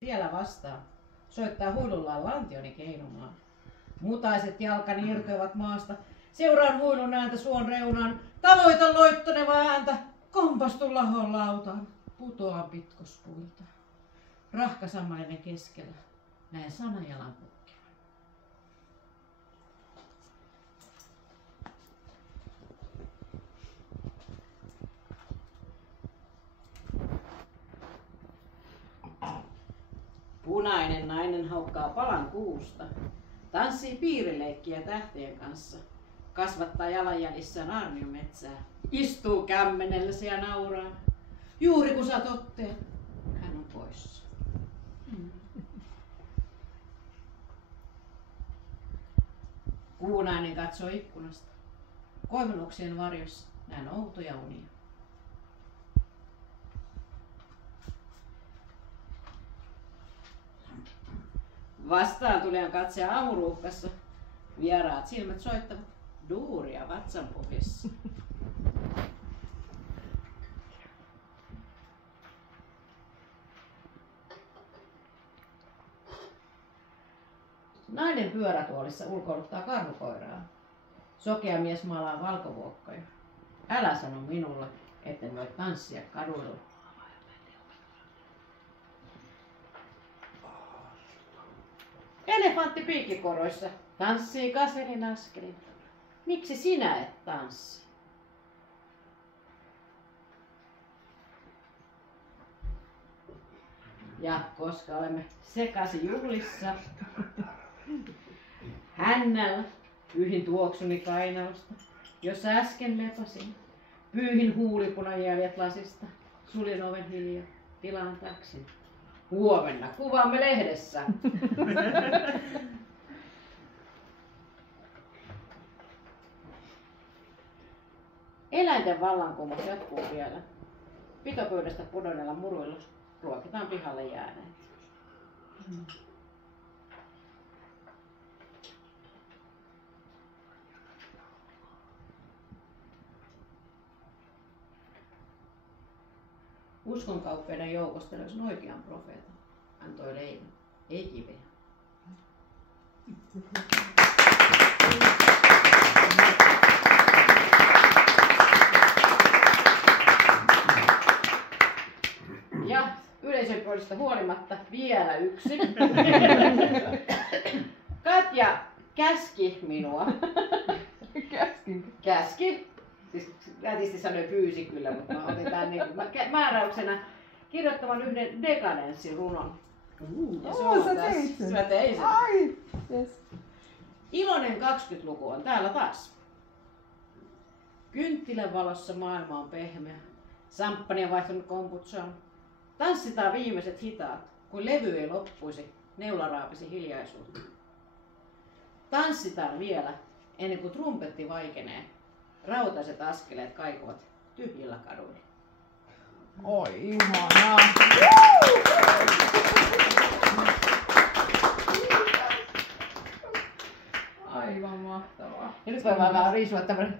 Vielä vastaan. Soittaa huilullaan lantioni keinumaan. Mutaiset jalkani irtoavat maasta. Seuraan huilun ääntä suon reunaan. Tavoitan loittonevaa ääntä. Kompastun lahon lautaan. Putoan pitkospuilta. Rahkasammalinen keskellä. Näen sanajalan pukkevan. Punainen nainen haukkaa palan kuusta. Tanssii piirileikkiä tähtien kanssa. Kasvattaa jalanjäljissään aarniometsää. Istuu kämmenellesi ja nauraa. Juuri kun saat otteen, hän on poissa. Kuunainen katsoo ikkunasta. Koivunoksien varjossa näen outoja unia. Vastaan tulijan katse aamuruuhkassa. Vieraat silmät soittavat duuria vatsan pohjassa. Nainen pyörätuolissa ulkoiluttaa karhukoiraa. Sokea mies maalaa valkovuokkoja. Älä sano minulle, etten voi tanssia kaduilla. Elefantti piikkikoroissa tanssii kaselin askelin. Miksi sinä et tanssi? Ja koska olemme sekaisin juhlissa, hännällä pyyhin tuoksuni kainalosta, jossa äsken lepasin. Pyyhin huulipunajäljet lasista, suljin oven hiljaa, tilaan taksin. Huomenna kuvaamme lehdessä. Eläinten vallankumous jatkuu vielä. Pitopöydästä pudonneilla muruilla ruokitaan pihalle jääneet. Uskonkauppiaiden joukosta löysin oikean profeetan. Hän toi leivän, ei kiveä. Ja yleisön puolesta huolimatta vielä yksi. Katja käski minua. Käski. Siis nätisti sanoi pyysi kyllä, mutta otetaan niin määräyksenä kirjoittamaan yhden dekadenssirunon. Ja se on tässä. Mä tein sen. Ai, yes. Iloinen 20-luku on täällä taas. Kynttilän valossa maailma on pehmeä. Samppani on vaihtunut kombutsaan. Tanssitaan viimeiset hitaat, kun levy ei loppuisi, neula raapisi hiljaisuutta. Tanssitaan vielä, ennen kuin trumpetti vaikenee. Rautaiset askeleet kaikuvat tyhjillä kaduilla. Oi, ihanaa! Aivan mahtavaa. Ja nyt voi vaan riisua tämmönen